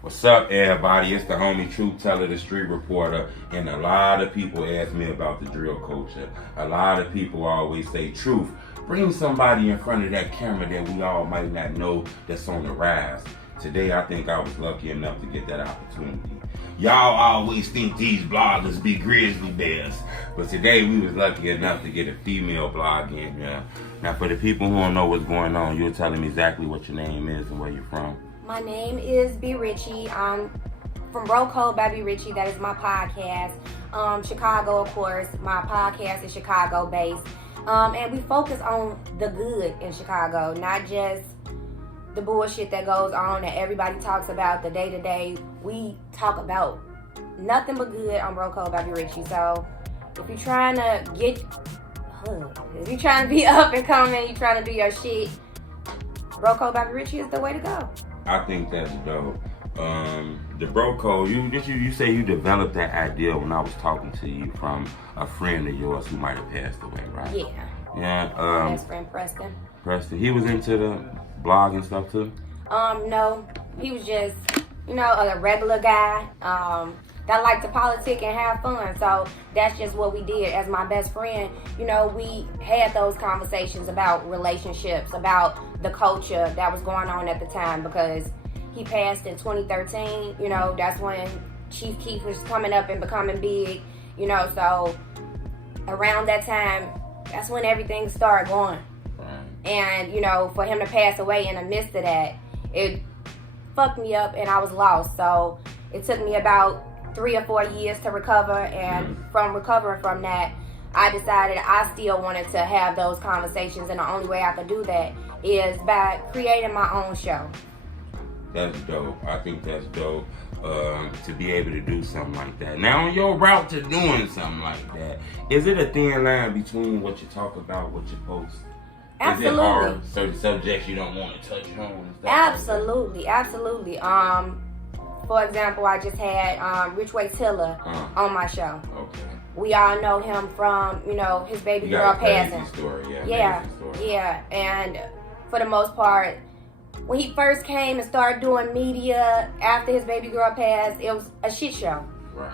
What's up, everybody? It's the homie Truth Teller, the street reporter, and a lot of people ask me about the drill culture. A lot of people always say, Truth, bring somebody in front of that camera that we all might not know that's on the rise. Today, I think I was lucky enough to get that opportunity. Y'all always think these bloggers be grizzly bears, but today we was lucky enough to get a female blog in here. Now, for the people who don't know what's going on, you'll tell them exactly what your name is and where you're from. My name is Richie. I'm from Bro Code by Richie. That is my podcast. Chicago, of course. My podcast is Chicago based. And we focus on the good in Chicago, not just the bullshit that goes on that everybody talks about, the day to day. We talk about nothing but good on Bro Code by Richie. So if you're trying to if you're trying to be up and coming, you're trying to do your shit, Bro Code by Richie is the way to go. I think that's dope. The Bro Code, you say you developed that idea when I was talking to you from a friend of yours who might have passed away, right? Yeah. Yeah. My best friend Preston. Preston, he was into the blog and stuff too? No. He was just, a regular guy that liked to politic and have fun. So that's just what we did as my best friend. We had those conversations about relationships, about the culture that was going on at the time, because he passed in 2013. That's when Chief Keef was coming up and becoming big. So around that time, that's when everything started going. Right. And, for him to pass away in the midst of that, it fucked me up and I was lost. So it took me about 3 or 4 years to recover, and from recovering from that, I decided I still wanted to have those conversations, and the only way I could do that is by creating my own show. That's dope. I think that's dope to be able to do something like that. Now, on your route to doing something like that, is it a thin line between what you talk about, what you post? Absolutely. Is it hard, certain subjects you don't want to touch on? And stuff Absolutely, like absolutely. For example, I just had RichWayTilla on my show. Okay. We all know him from, his baby girl passing. Story, yeah. And for the most part, when he first came and started doing media after his baby girl passed, it was a shit show. Right.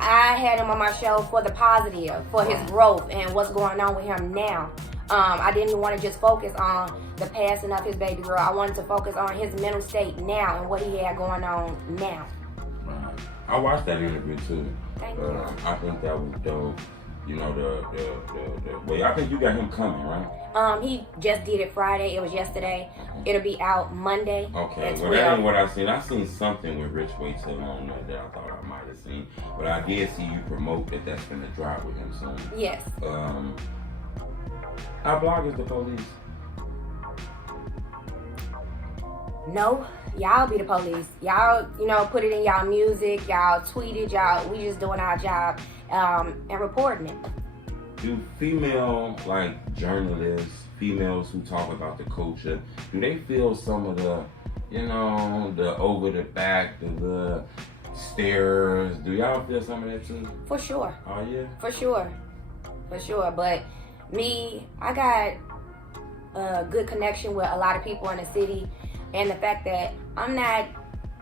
I had him on my show for the positive, for his growth and what's going on with him now. I didn't want to just focus on the passing of his baby girl. I wanted to focus on his mental state now and what he had going on now. Right. I watched that interview too. Thank you. I think that was dope. The way I think you got him coming, right? He just did it Friday. It was yesterday. It'll be out Monday. Okay, well that ain't what I seen. I seen something with RichWayTilla on there that I thought I might have seen, but I did see you promote that's gonna drop with him soon. Yes. Our blog is the police. No, y'all be the police. Y'all, put it in y'all music. Y'all tweet it. We just doing our job and reporting it. Do female journalists, females who talk about the culture, do they feel some of the, the over the back, the stares? Do y'all feel some of that too? For sure. Oh yeah. For sure. But me, I got a good connection with a lot of people in the city, and the fact that I'm not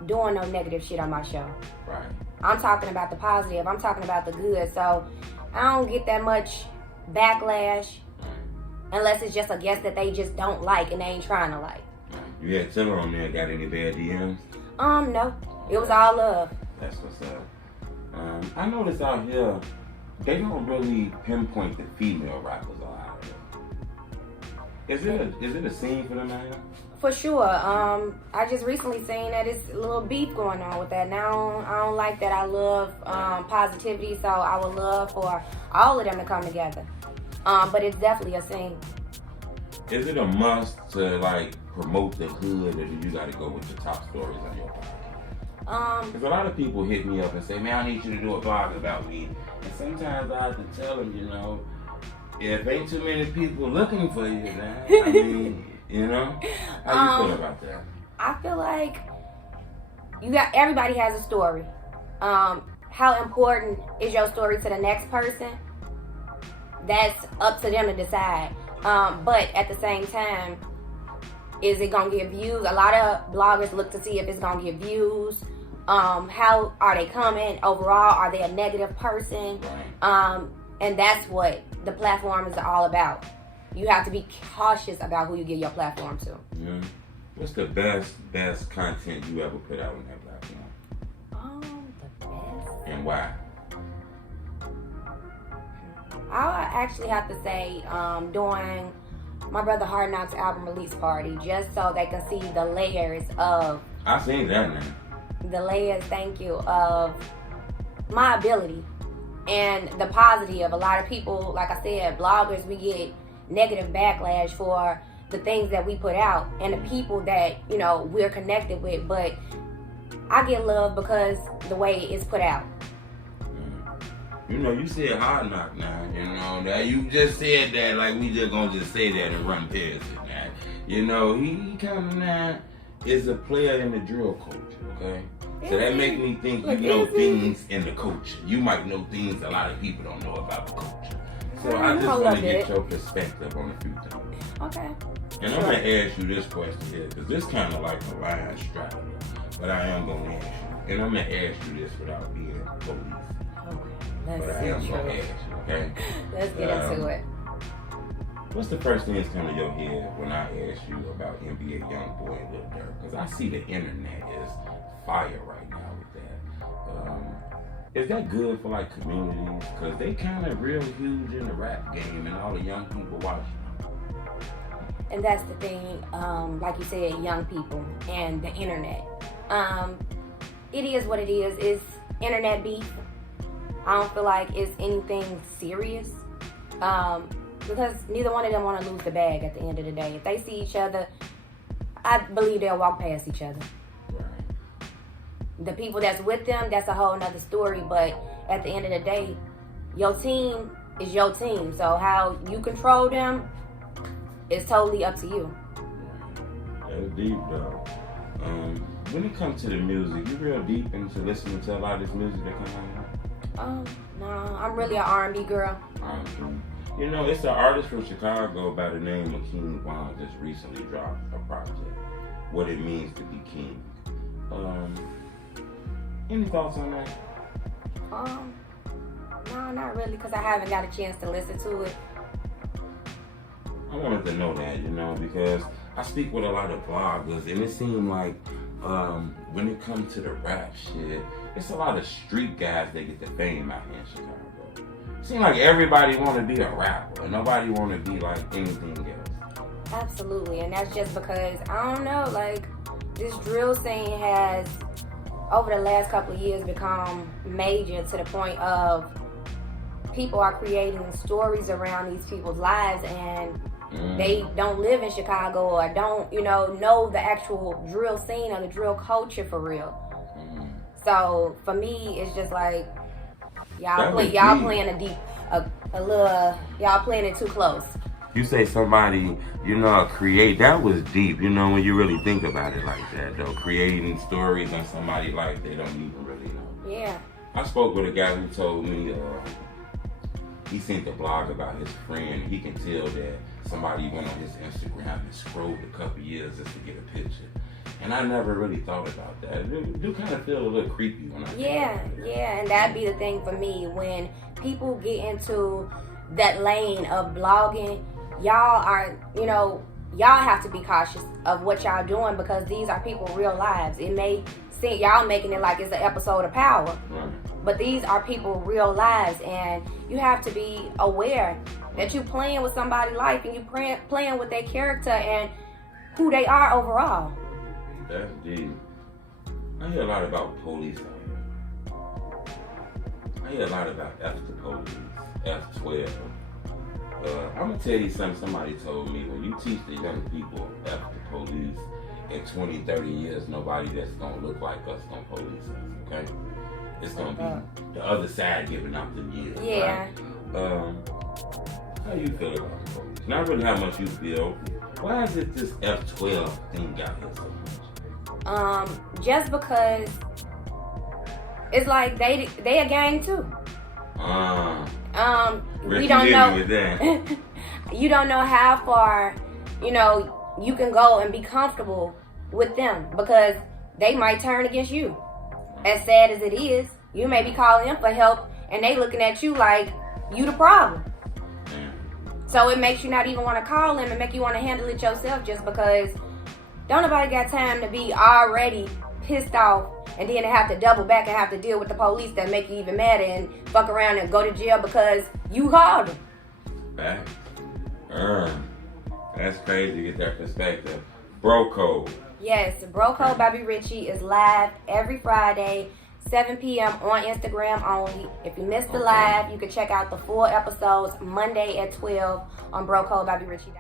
doing no negative shit on my show. Right. I'm talking about the positive. I'm talking about the good. So I don't get that much backlash unless it's just a guest that they just don't like and they ain't trying to like. You had Tiller on there. Got any bad DMs? No. It was all love. That's what's up. I noticed out here, they don't really pinpoint the female rappers a lot. Is it a scene for them out here? For sure. I just recently seen that it's a little beef going on with that. Now I don't like that. I love positivity, so I would love for all of them to come together. But it's definitely a scene. Is it a must to promote the hood, or do you got to go with the top stories on your podcast? Because a lot of people hit me up and say, "Man, I need you to do a blog about me." And sometimes I have to tell them, if ain't too many people looking for you now, I mean, how you feel about that? I feel like everybody has a story. How important is your story to the next person? That's up to them to decide. But at the same time, Is it gonna get views? A lot of bloggers look to see if it's gonna get views. How are they coming overall? Are they a negative person? And that's what the platform is all about. You have to be cautious about who you give your platform to. Yeah. What's the best content you ever put out on that platform? The best. And why? I actually have to say, during my brother Hard Knocks album release party, just so they can see the layers of. I seen that now. The layers, thank you, of my ability and the positive. A lot of people, like I said, bloggers, we get negative backlash for the things that we put out and the people that, you know, we're connected with. But I get love because the way it's put out. You know, you said Hard Knock now, you know, that you just said that like we just gonna just say that and run past it now. You know, he kind of now is a player in the drill culture, okay? So that make me think you know things in the culture. You might know things a lot of people don't know about the culture. So I just want to get your perspective on a few things. Okay. And I'm going to ask you this question here, because this kind of like a line straddle, but I am going to ask you. And I'm going to ask you this without being police. Okay. But I am going to ask you, okay? Let's get into it. What's the first thing that's coming to your head when I ask you about NBA Youngboy and Lil Durk? Because I see the internet is fire right now with that. Is that good for like communities? Because they kind of real huge in the rap game and all the young people watching. And that's the thing, like you said, young people and the internet. It is what it is. It's internet beef. I don't feel like it's anything serious. Because neither one of them want to lose the bag at the end of the day. If they see each other, I believe they'll walk past each other. The people that's with them, that's a whole nother story. But at the end of the day, your team is your team. So how you control them is totally up to you. That's deep, though. When it comes to the music, you real deep into listening to a lot of this music that comes out? No, I'm really an R&B girl. You know, it's an artist from Chicago by the name of King Von just recently dropped a project, What It Means to Be King. Any thoughts on that? No, not really, because I haven't got a chance to listen to it. I wanted to know that, you know, because I speak with a lot of bloggers, and it seems like when it comes to the rap shit, it's a lot of street guys that get the fame out here in Chicago. It seems like everybody want to be a rapper, and nobody want to be like anything else. Absolutely, and that's just because, I don't know, like, this drill scene has, over the last couple of years, become major to the point of people are creating stories around these people's lives, and they don't live in Chicago or don't, know the actual drill scene or the drill culture for real. So for me, it's just like y'all playing y'all playing it too close. You say somebody, create, that was deep, when you really think about it like that, though. Creating stories on somebody's life they don't even really know. Yeah. I spoke with a guy who told me he seen the blog about his friend. He can tell that somebody went on his Instagram and scrolled a couple years just to get a picture. And I never really thought about that. It do kind of feel a little creepy when I think about it. Yeah, and that'd be the thing for me. When people get into that lane of blogging, y'all are, y'all have to be cautious of what y'all doing, because these are people's real lives. It may seem y'all making it like it's an episode of Power, Right. But these are people's real lives, and you have to be aware that you're playing with somebody's life and you're playing with their character and who they are overall. That's deep. I hear a lot about police out here. I hear a lot about F the police, F12. I'm going to tell you something somebody told me. When you teach the young people F the police, in 20, 30 years, nobody that's going to look like us going to police us, okay? It's going to be the other side giving out the years. Yeah. Right? How you feel about the police? Not really how much you feel. Why is it this F12 thing got here so much? Just because it's like they a gang too. We don't know. With that. You don't know how far, you can go and be comfortable with them because they might turn against you. As sad as it is, you may be calling them for help and they looking at you like you the problem. So it makes you not even want to call them and make you want to handle it yourself just because don't nobody got time to be already pissed off and then have to double back and have to deal with the police that make you even madder and fuck around and go to jail because you called them. Back. That's crazy to get that perspective. Bro Code. Yes, Bro Code by Richie is live every Friday, 7 p.m. on Instagram only. If you missed the live, you can check out the full episodes Monday at 12 on Bro Code by Richie.